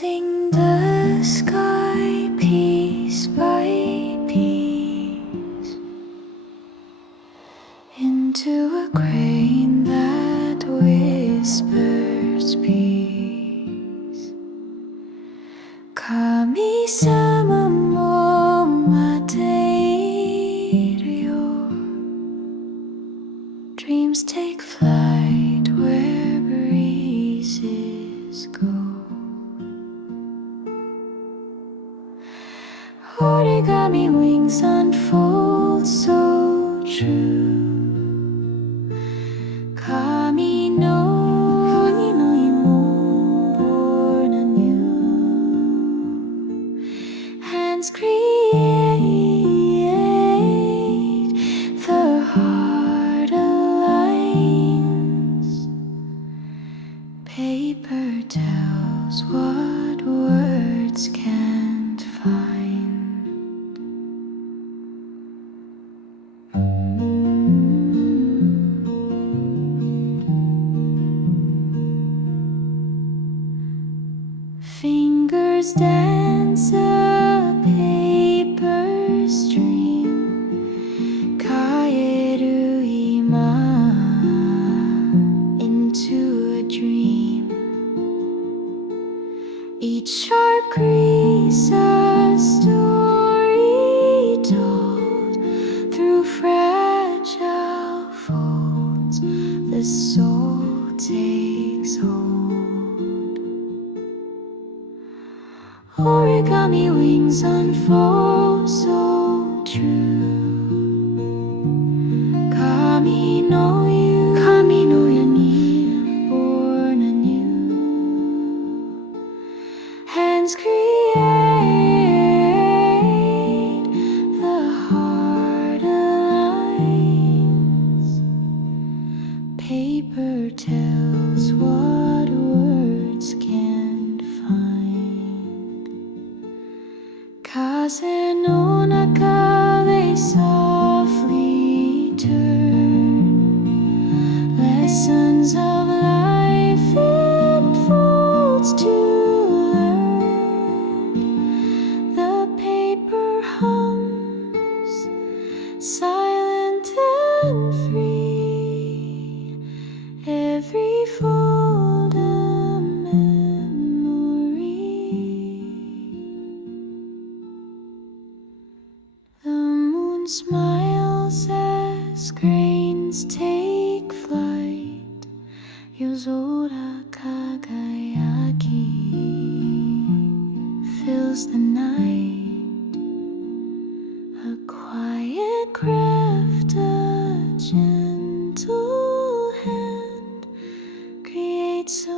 molding the sky piece by piece into a grain that whispers peace. Kami-sama mo mateiro. Dreams take flight where breezes go. Origami wings unfold so true. Kami no imo born anew. Hands create, the heart aligns. Paper tells what words can't find. Fingers dance a paper stream. Kaeru ima into a dream. Each sharp crease a story told through fragile folds. The soul takes hold. Origami wings unfold so true. Kami no yani, born anew. Hands create, the heart aligns. Paper tells what words can't find. Kaze no naka, they softly turn. Lessons of life in folds to learn. The paper hums, silent and free. Every fold a memory. The moon smiles as grains take flight. Yozora kagayaki fills the night. A quiet craft, a gentle hand creates a